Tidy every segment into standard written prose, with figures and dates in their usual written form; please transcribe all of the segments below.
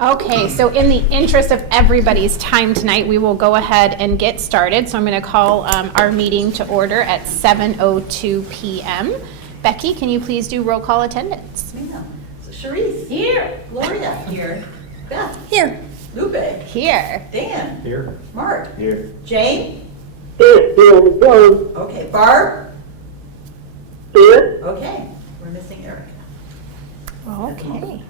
Okay, so in the interest of everybody's time tonight, we will go ahead and get started. So I'm going to call our meeting to order at 7:02 p.m. Becky, can you please do roll call attendance? Yeah. So Charisse. Here. Gloria. Here. Beth. Here. Lupe. Here. Dan. Here. Mark. Here. Jane. Here. Okay. Barb. Here. Okay. We're missing Erica. Okay.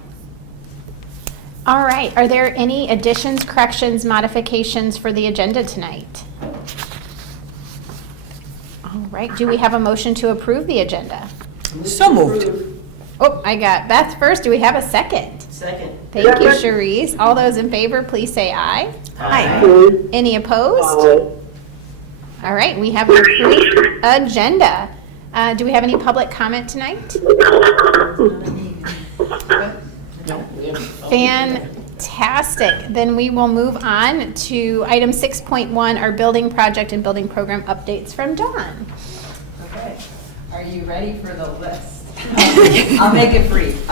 All right, are there any additions, corrections, modifications for the agenda tonight? All right, do we have a motion to approve the agenda? So moved. Oh, I got Beth first. Do we have a second? Second. Thank you, Charisse. All those in favor, please say aye. Aye. Any opposed? All right, we have an approved agenda. Do we have any public comment tonight? Fantastic. Then we will move on to item 6.1, our building project and building program updates from Dawn. Okay, are you ready for the list? I'll make it brief.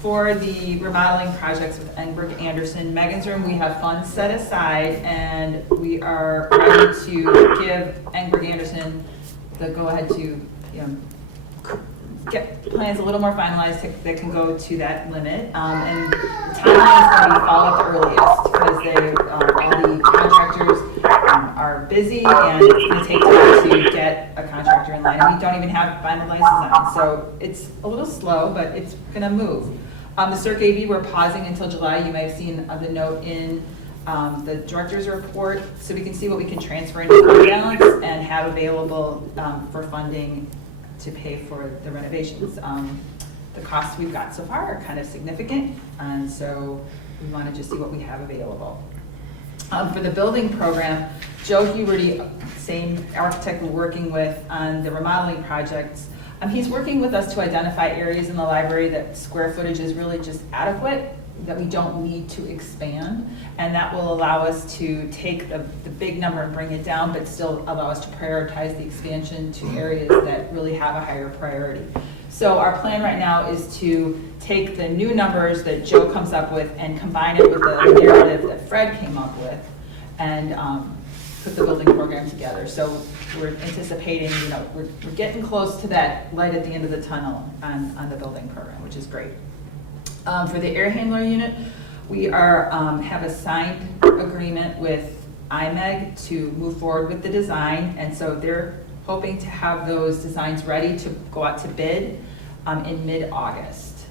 For the remodeling projects with Engberg Anderson, Megan's Room, we have funds set aside and we are ready to give Engberg Anderson the go-ahead to get plans a little more finalized that can go to that limit. And the timeline is going to be fall at the earliest because all the contractors are busy and it's going to take time to get a contractor in line. And we don't even have finalized design. So it's a little slow, but it's going to move. The Circ AV, we're pausing until July. You might have seen the note in the director's report so we can see what we can transfer into fund balance and have available for funding to pay for the renovations. The costs we've got so far are kind of significant, and so we want to just see what we have available. For the building program, Joe Huberty, same architect we're working with on the remodeling projects, he's working with us to identify areas in the library that square footage is really just adequate, that we don't need to expand, and that will allow us to take the big number and bring it down, but still allow us to prioritize the expansion to areas that really have a higher priority. So our plan right now is to take the new numbers that Joe comes up with and combine it with the narrative that Fred came up with and put the building program together. So we're anticipating, we're getting close to that light at the end of the tunnel on the building program, which is great. For the air handler unit, we are have a signed agreement with IMEG to move forward with the design, and so they're hoping to have those designs ready to go out to bid in mid-August.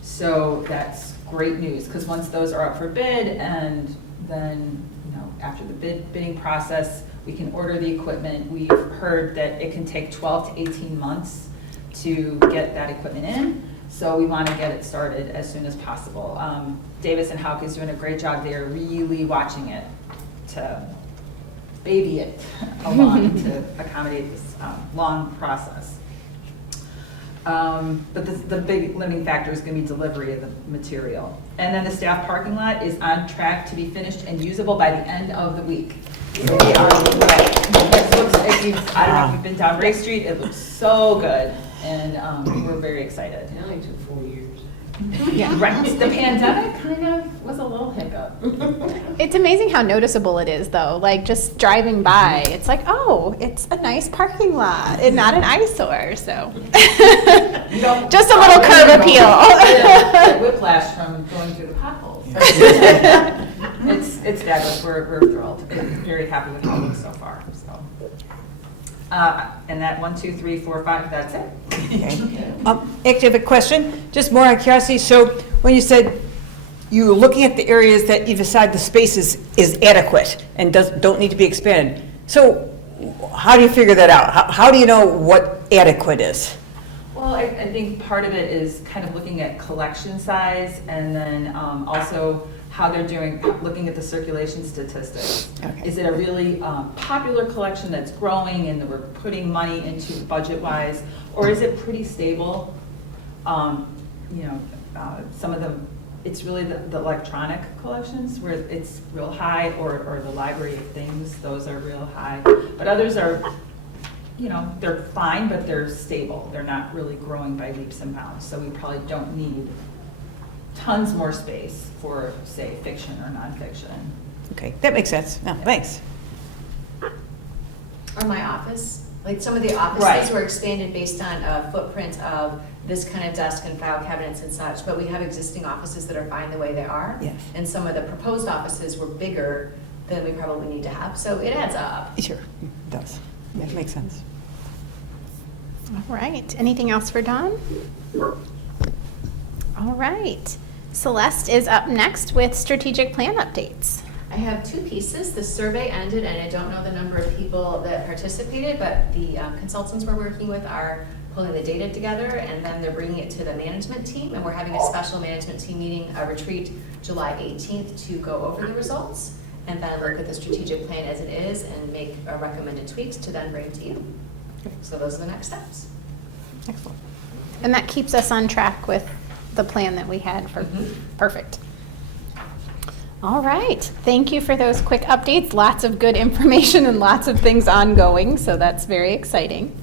So that's great news, because once those are up for bid, and then after the bidding process, we can order the equipment. We've heard that it can take 12 to 18 months to get that equipment in. So we want to get it started as soon as possible. Davis and Houck is doing a great job. They're really watching it to baby it along to accommodate this long process. But the big limiting factor is going to be delivery of the material. And then the staff parking lot is on track to be finished and usable by the end of the week. So we are ready. It looks, I don't know if you've been down Ray Street, it looks so good. And we're very excited. It only took 4 years. Yeah, right. The pandemic kind of was a little hiccup. It's amazing how noticeable it is, though. Like, just driving by, it's like, oh, it's a nice parking lot and not an eyesore, so. Just a little curb appeal. Get whiplash from going through the potholes. It's fabulous. We're thrilled. Very happy with how it looks so far, so. And that 1, 2, 3, 4, 5, that's it. Okay. Actually, I have a question, just more out of curiosity. So when you said you were looking at the areas that you decide the space is adequate and don't need to be expanded, so how do you figure that out? How do you know what adequate is? Well, I think part of it is kind of looking at collection size, and then also how they're doing, looking at the circulation statistics. Okay. Is it a really popular collection that's growing and that we're putting money into budget-wise, or is it pretty stable? Some of them, it's really the electronic collections where it's real high, or the library of things, those are real high. But others are, they're fine, but they're stable. They're not really growing by leaps and bounds, so we probably don't need tons more space for, say, fiction or nonfiction. Okay, that makes sense. No, thanks. Or my office, like some of the Right. offices were expanded based on a footprint of this kind of desk and file cabinets and such, but we have existing offices that are fine the way they are. Yes. And some of the proposed offices were bigger than we probably need to have, so it adds up. Sure, it does. That makes sense. All right, anything else for Dawn? All right, Celeste is up next with strategic plan updates. I have two pieces. The survey ended, and I don't know the number of people that participated, but the consultants we're working with are pulling the data together, and then they're bringing it to the management team, and we're having a special management team meeting, a retreat, July 18th, to go over the results, and then look at the strategic plan as it is, and make recommended tweaks to then bring to you. So those are the next steps. Excellent. And that keeps us on track with the plan that we had for, perfect. All right, thank you for those quick updates. Lots of good information and lots of things ongoing, so that's very exciting.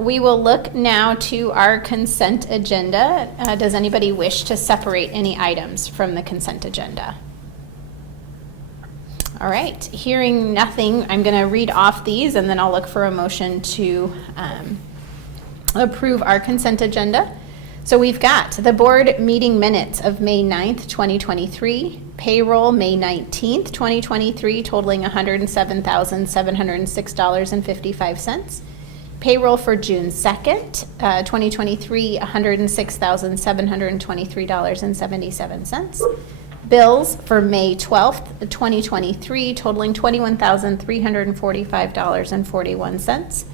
We will look now to our consent agenda. Does anybody wish to separate any items from the consent agenda? All right, hearing nothing, I'm going to read off these and then I'll look for a motion to approve our consent agenda. So we've got the board meeting minutes of May 9th, 2023, payroll May 19th, 2023, totaling $107,706.55. Payroll for June 2nd, 2023, $106,723.77. Bills for May 12th, 2023, totaling $21,345.41.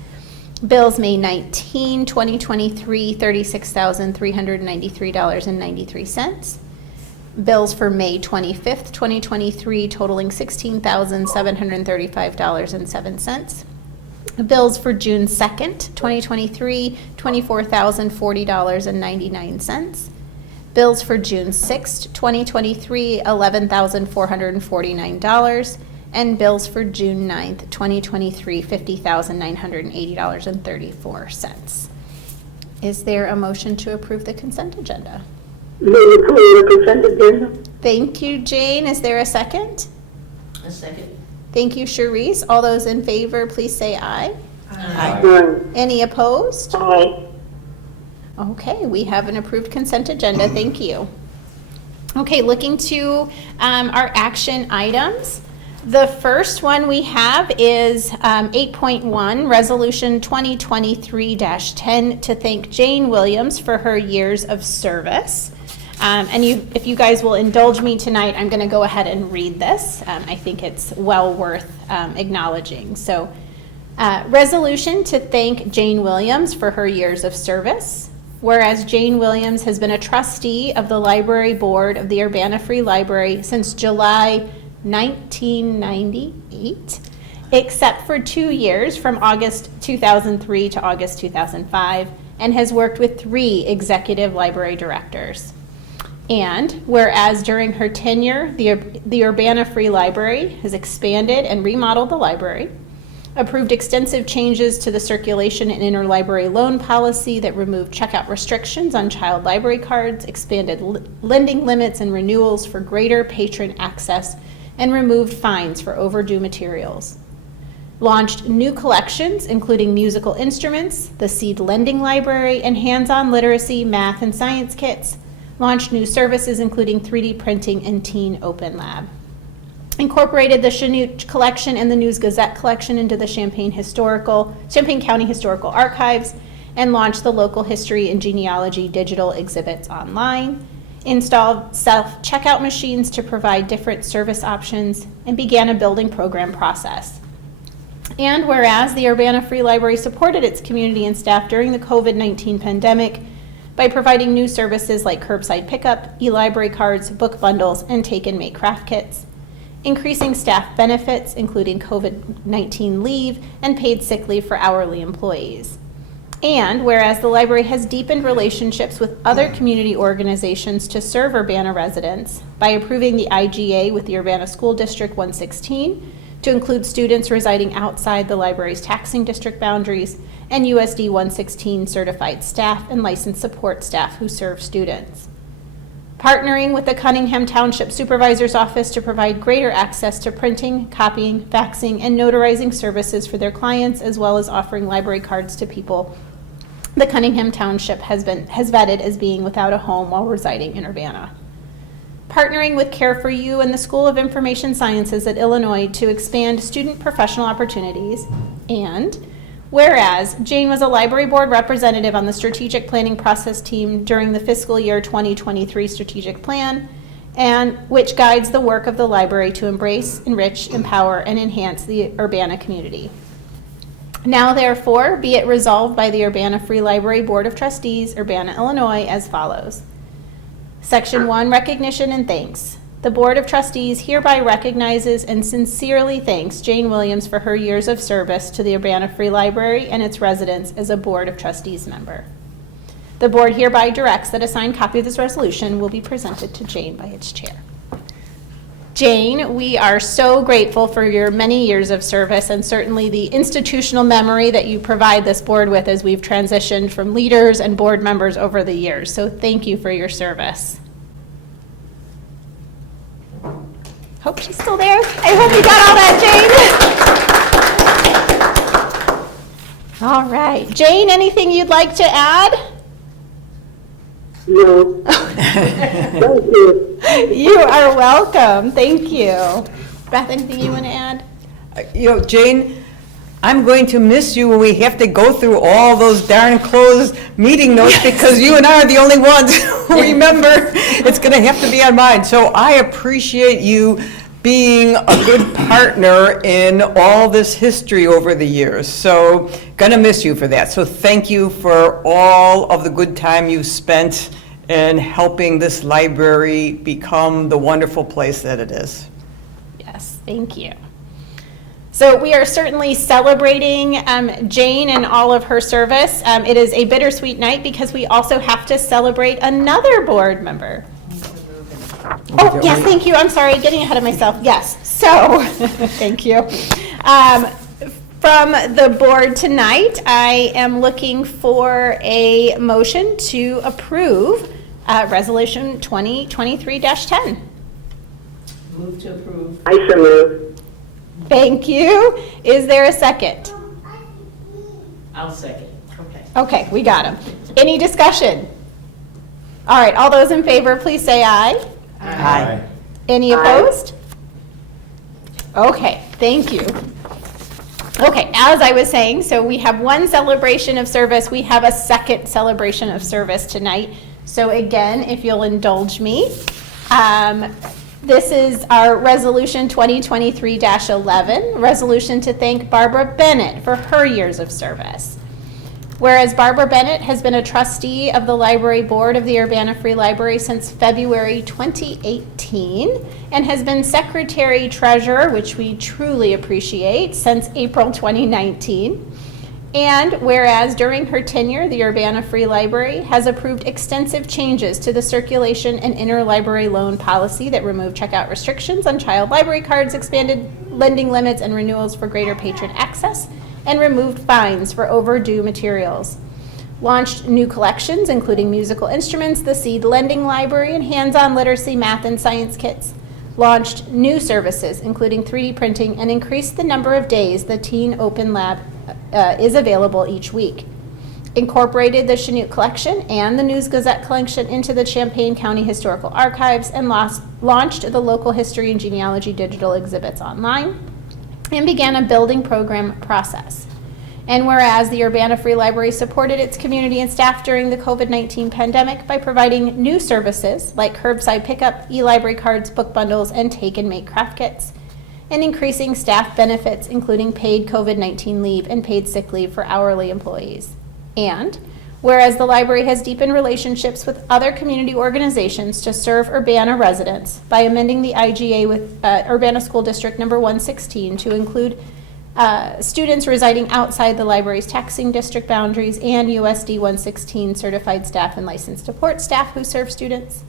Bills May 19, 2023, $36,393.93. Bills for May 25th, 2023, totaling $16,735.07. Bills for June 2nd, 2023, $24,040.99. Bills for June 6th, 2023, $11,449. And bills for June 9th, 2023, $50,980.34. Is there a motion to approve the consent agenda? Move to approve the consent agenda. Thank you, Jane. Is there a second? A second. Thank you, Cherise. All those in favor, please say aye. Aye. Any opposed? Aye. Okay, we have an approved consent agenda. Thank you. Okay, looking to our action items. The first one we have is 8.1, Resolution 2023-10, to thank Jane Williams for her years of service. And if you guys will indulge me tonight, I'm going to go ahead and read this. I think it's well worth acknowledging. So, resolution to thank Jane Williams for her years of service. Whereas Jane Williams has been a trustee of the Library Board of the Urbana Free Library since July 1998, except for 2 years from August 2003 to August 2005, and has worked with 3 executive library directors. And whereas during her tenure, the Urbana Free Library has expanded and remodeled the library, approved extensive changes to the circulation and interlibrary loan policy that removed checkout restrictions on child library cards, expanded lending limits and renewals for greater patron access, and removed fines for overdue materials. Launched new collections, including musical instruments, the Seed Lending Library, and hands-on literacy, math, and science kits. Launched new services, including 3D printing and Teen Open Lab. Incorporated the Chanute Collection and the News Gazette Collection into the Champaign County Historical Archives, and launched the local history and genealogy digital exhibits online. Installed self-checkout machines to provide different service options, and began a building program process. And whereas the Urbana Free Library supported its community and staff during the COVID-19 pandemic by providing new services like curbside pickup, e-library cards, book bundles, and take and make craft kits, increasing staff benefits, including COVID-19 leave and paid sick leave for hourly employees. And whereas the library has deepened relationships with other community organizations to serve Urbana residents by approving the IGA with the Urbana School District 116 to include students residing outside the library's taxing district boundaries, and USD 116 certified staff and licensed support staff who serve students. Partnering with the Cunningham Township Supervisor's Office to provide greater access to printing, copying, faxing, and notarizing services for their clients, as well as offering library cards to people the Cunningham Township has vetted as being without a home while residing in Urbana. Partnering with Care for You and the School of Information Sciences at Illinois to expand student professional opportunities. And whereas Jane was a library board representative on the strategic planning process team during the fiscal year 2023 strategic plan, and which guides the work of the library to embrace, enrich, empower, and enhance the Urbana community. Now therefore, be it resolved by the Urbana Free Library Board of Trustees, Urbana, Illinois, as follows. Section 1, recognition and thanks. The Board of Trustees hereby recognizes and sincerely thanks Jane Williams for her years of service to the Urbana Free Library and its residents as a Board of Trustees member. The Board hereby directs that a signed copy of this resolution will be presented to Jane by its chair. Jane, we are so grateful for your many years of service and certainly the institutional memory that you provide this board with as we've transitioned from leaders and board members over the years. So thank you for your service. Hope she's still there. I hope you got all that, Jane. All right. Jane, anything you'd like to add? No. Thank you. You are welcome. Thank you. Beth, anything you want to add? Jane, I'm going to miss you when we have to go through all those darn closed meeting notes because you and I are the only ones who remember. It's going to have to be on mine. So I appreciate you being a good partner in all this history over the years. So going to miss you for that. So thank you for all of the good time you spent in helping this library become the wonderful place that it is. Yes, thank you. So we are certainly celebrating Jane and all of her service. It is a bittersweet night because we also have to celebrate another board member. Oh, yes, thank you. I'm sorry, getting ahead of myself. Yes, so, thank you. From the board tonight, I am looking for a motion to approve Resolution 2023-10. Move to approve. I so move. Thank you. Is there a second? I'll second. Okay. Okay, we got him. Any discussion? All right, all those in favor, please say aye. Aye. Any opposed? Okay, thank you. Okay, as I was saying, so we have one celebration of service. We have a second celebration of service tonight. So again, if you'll indulge me, this is our Resolution 2023-11, resolution to thank Barbara Bennett for her years of service. Whereas Barbara Bennett has been a trustee of the Library Board of the Urbana Free Library since February 2018 and has been Secretary Treasurer, which we truly appreciate, since April 2019. And whereas during her tenure, the Urbana Free Library has approved extensive changes to the circulation and interlibrary loan policy that removed checkout restrictions on child library cards, expanded lending limits and renewals for greater patron access, and removed fines for overdue materials. Launched new collections, including musical instruments, the Seed Lending Library, and hands-on literacy, math, and science kits. Launched new services, including 3D printing, and increased the number of days the Teen Open Lab is available each week. Incorporated the Chanute Collection and the News Gazette Collection into the Champaign County Historical Archives, and launched the local history and genealogy digital exhibits online, and began a building program process. And whereas the Urbana Free Library supported its community and staff during the COVID-19 pandemic by providing new services like curbside pickup, e-library cards, book bundles, and take and make craft kits, and increasing staff benefits, including paid COVID-19 leave and paid sick leave for hourly employees. And whereas the library has deepened relationships with other community organizations to serve Urbana residents by amending the IGA with Urbana School District number 116 to include students residing outside the library's taxing district boundaries and USD 116 certified staff and licensed support staff who serve students.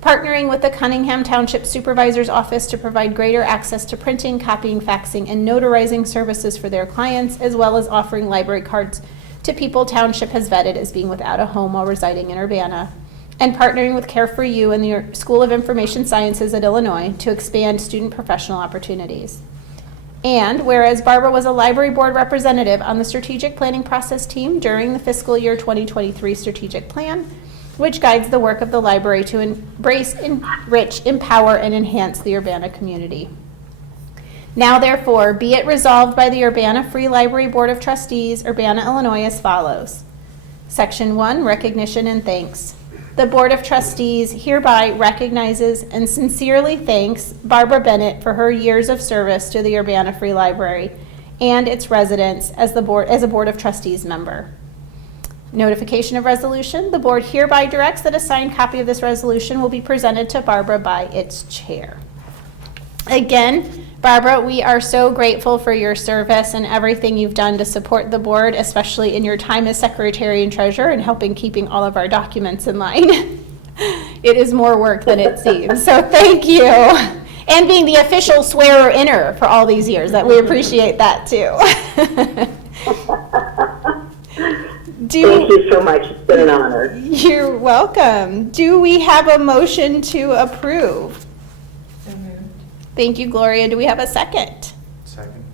Partnering with the Cunningham Township Supervisor's Office to provide greater access to printing, copying, faxing, and notarizing services for their clients, as well as offering library cards to people Township has vetted as being without a home while residing in Urbana. and partnering with Care for You and the School of Information Sciences at Illinois to expand student professional opportunities. And whereas Barbara was a library board representative on the strategic planning process team during the fiscal year 2023 strategic plan, which guides the work of the library to embrace, enrich, empower, and enhance the Urbana community. Now therefore, be it resolved by the Urbana Free Library Board of Trustees, Urbana, Illinois, as follows. Section 1, recognition and thanks. The Board of Trustees hereby recognizes and sincerely thanks Barbara Bennett for her years of service to the Urbana Free Library and its residents as a Board of Trustees member. Notification of resolution. The board hereby directs that a signed copy of this resolution will be presented to Barbara by its chair. Again, Barbara, we are so grateful for your service and everything you've done to support the board, especially in your time as secretary and treasurer and helping keeping all of our documents in line. It is more work than it seems, so thank you. And being the official swearer-inner for all these years, that we appreciate that too. Thank you so much. It's been an honor. You're welcome. Do we have a motion to approve? Thank you, Gloria. Do we have a second? Second.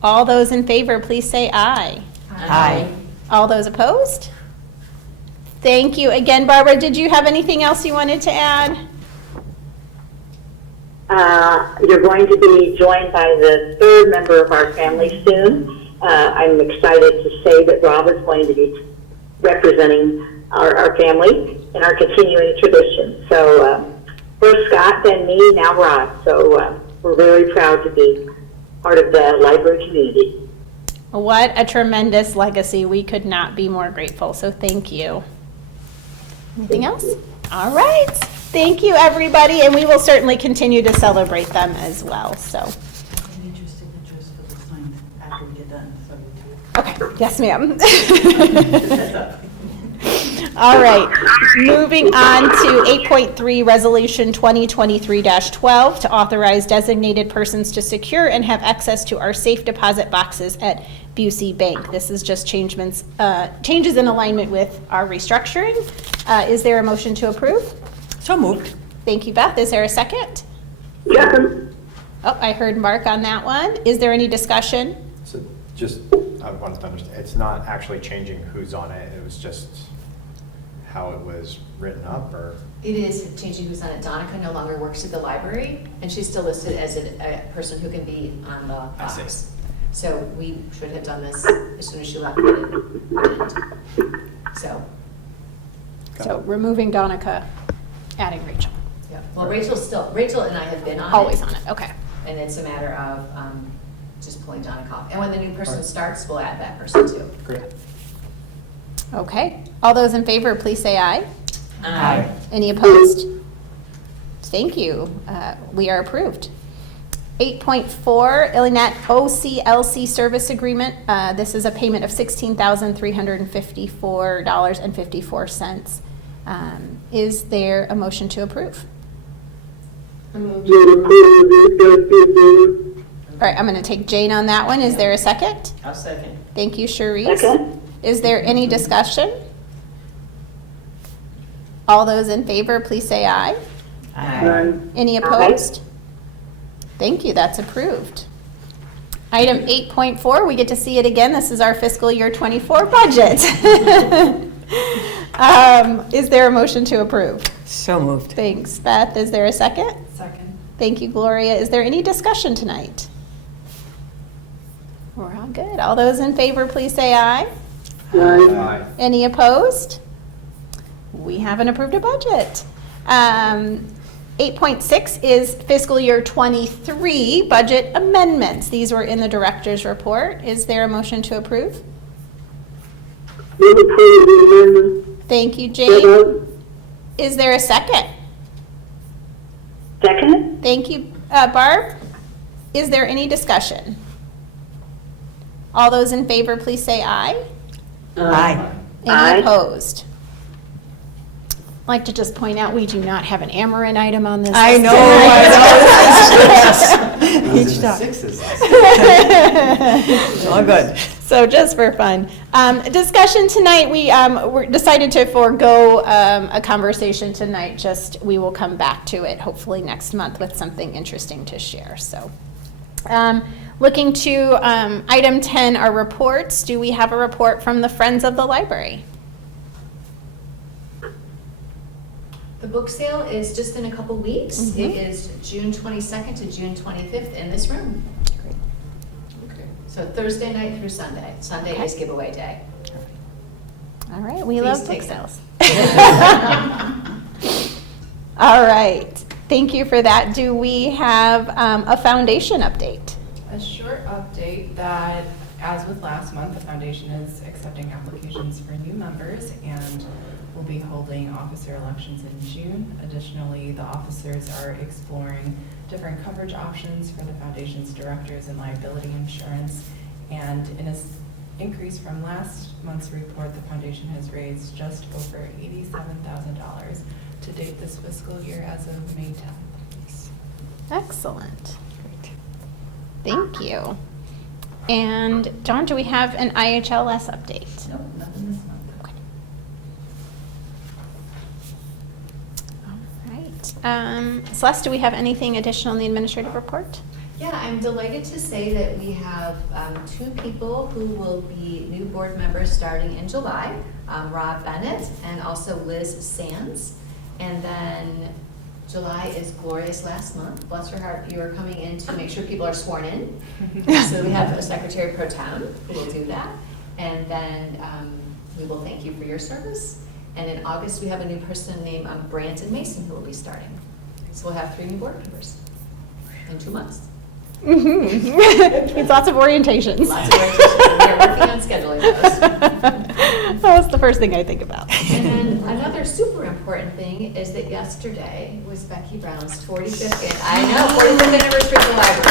All those in favor, please say aye. Aye. All those opposed? Thank you. Again, Barbara, did you have anything else you wanted to add? You're going to be joined by the third member of our family soon. I'm excited to say that Rob is going to be representing our family in our continuing tradition. So first Scott, then me, now Rob. So we're very proud to be part of the library community. What a tremendous legacy. We could not be more grateful, so thank you. Anything else? All right. Thank you, everybody, and we will certainly continue to celebrate them as well. So. I need your signatures for the sign after we get done, so we Okay, yes, ma'am. All right, moving on to 8.3, Resolution 2023-12, to authorize designated persons to secure and have access to our safe deposit boxes at Busey Bank. This is just changes in alignment with our restructuring. Is there a motion to approve? So moved. Thank you, Beth. Is there a second? Second. Oh, I heard Mark on that one. Is there any discussion? So just, I wanted to understand, it's not actually changing who's on it, it was just how it was written up, or? It is changing who's on it. Donica no longer works at the library, and she's still listed as a person who can be on the I see. box. So we should have done this as soon as she left. But it didn't. So removing Donica, adding Rachel. Yeah. Well, Rachel and I have been on it. Always on it, okay. And it's a matter of just pulling Donica off. And when the new person starts, we'll add that person too. Great. Okay. All those in favor, please say aye. Aye. Any opposed? Thank you. We are approved. 8.4, Illinet OCLC Service Agreement. This is a payment of $16,354.54. Is there a motion to approve? All right, I'm going to take Jane on that one. Is there a second? I'll second. Thank you, Cherise. Second. Is there any discussion? All those in favor, please say aye. Aye. Any opposed? Thank you, that's approved. Item 8.4, we get to see it again. This is our fiscal year 24 budget. Is there a motion to approve? So moved. Thanks, Beth. Is there a second? Second. Thank you, Gloria. Is there any discussion tonight? We're all good. All those in favor, please say aye. Aye. Any opposed? We haven't approved a budget. 8.6 is fiscal year 23 budget amendments. These were in the director's report. Is there a motion to approve? Thank you, Jane. Is there a second? Second. Thank you, Barb. Is there any discussion? All those in favor, please say aye. Aye. Any Aye. opposed? I'd like to just point out, we do not have an Amarin item on this. I list know, tonight. I know. It was Each in the time. sixes last All good. So So just for fun. Discussion tonight, we decided to forego a conversation tonight. Just we will come back to it hopefully next month with something interesting to share. So looking to item 10, our reports. Do we have a report from the Friends of the Library? The book sale is just in a couple weeks. Mhm. It is June 22nd to June 25th in this room. So Thursday night through Sunday. Sunday Okay. is giveaway day. All right, we Please love book take them. sales. All right, thank you for that. Do we have a foundation update? A short update that, as with last month, the foundation is accepting applications for new members and will be holding officer elections in June. Additionally, the officers are exploring different coverage options for the foundation's directors and liability insurance. And in an increase from last month's report, the foundation has raised just over $87,000 to date this fiscal year as of May 10th. Excellent. Thank you. And Dawn, do we have an IHLS update? Nope, nothing this month. All right. Celeste, do we have anything additional in the administrative report? Yeah, I'm delighted to say that we have 2 people who will be new board members starting in July, Rob Bennett and also Liz Sands. And then July is Gloria's last month. Bless her heart, you are coming in to make sure people are sworn in. So we have a secretary pro tem who will do that. And then we will thank you for your service. And in August, we have a new person named Brandon Mason who will be starting. So we'll have 3 new board members in 2 months. It's lots of orientations. Lots of orientation. We are working on scheduling those. That's the first thing I think about. And then another super important thing is that yesterday was Becky Brown's 45th, I know, 45th anniversary of the library.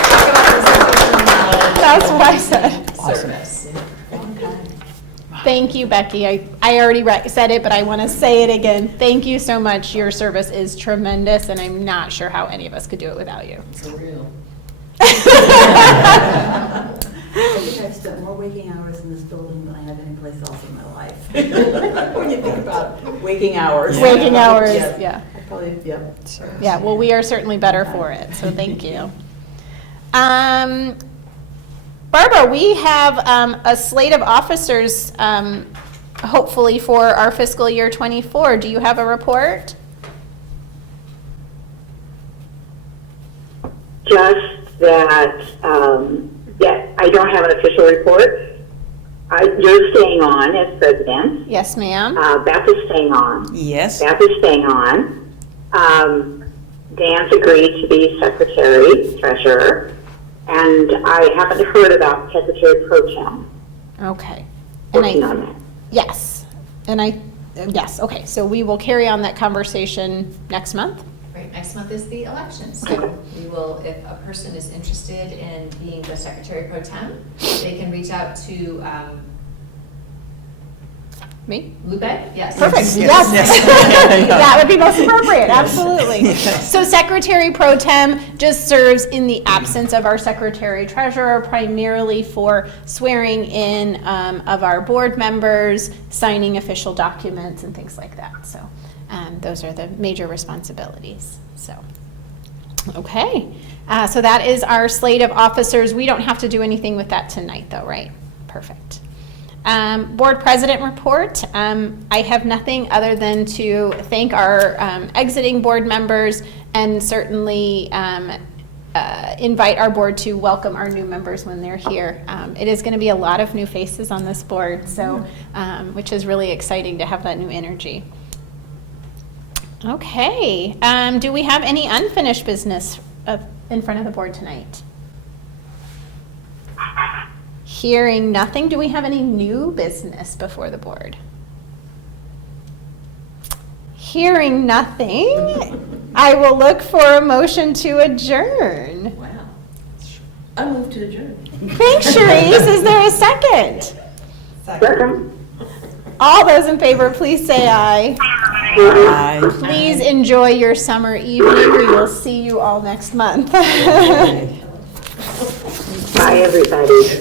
Talk about the That's what I said. service. Thank you, Becky. I already said it, but I want to say it again. Thank you so much. Your service is tremendous, and I'm not sure how any of us could do it without you. For real. I think I've spent more waking hours in this building than I have any place else in my life. When you think about waking hours. Waking hours, yeah. I probably, yep. Yeah, well, we are certainly better for it, so thank you. Barbara, we have a slate of officers, hopefully for our fiscal year 24. Do you have a report? Just that, yeah, I don't have an official report. You're staying on as president. Yes, ma'am. Beth is staying on. Yes. Beth is staying on. Dan's agreed to be secretary, treasurer. And I haven't heard about secretary pro tem. Okay. And Working on that. yes, and yes, okay, so we will carry on that conversation next month? Right, next month is the election, so we will, if a person is interested in being the secretary pro tem, they can reach out to Me? Lupe, yes. Perfect, Yes. yes. That would be most appropriate, absolutely. So Secretary Pro Tem just serves in the absence of our Secretary Treasurer, primarily for swearing in of our board members, signing official documents and things like that. So those are the major responsibilities, so. Okay, so that is our slate of officers. We don't have to do anything with that tonight though, right? Perfect. Board President report. I have nothing other than to thank our exiting board members and certainly invite our board to welcome our new members when they're here. It is going to be a lot of new faces on this board, so which is really exciting to have that new energy. Okay, do we have any unfinished business in front of the board tonight? Hearing nothing, do we have any new business before the board? Hearing nothing, I will look for a motion to adjourn. Wow. I move to adjourn. Thanks, Sharice. Is there a second? Second. All those in favor, please say aye. Aye. Please enjoy your summer evening. We will see you all next month. Bye, everybody.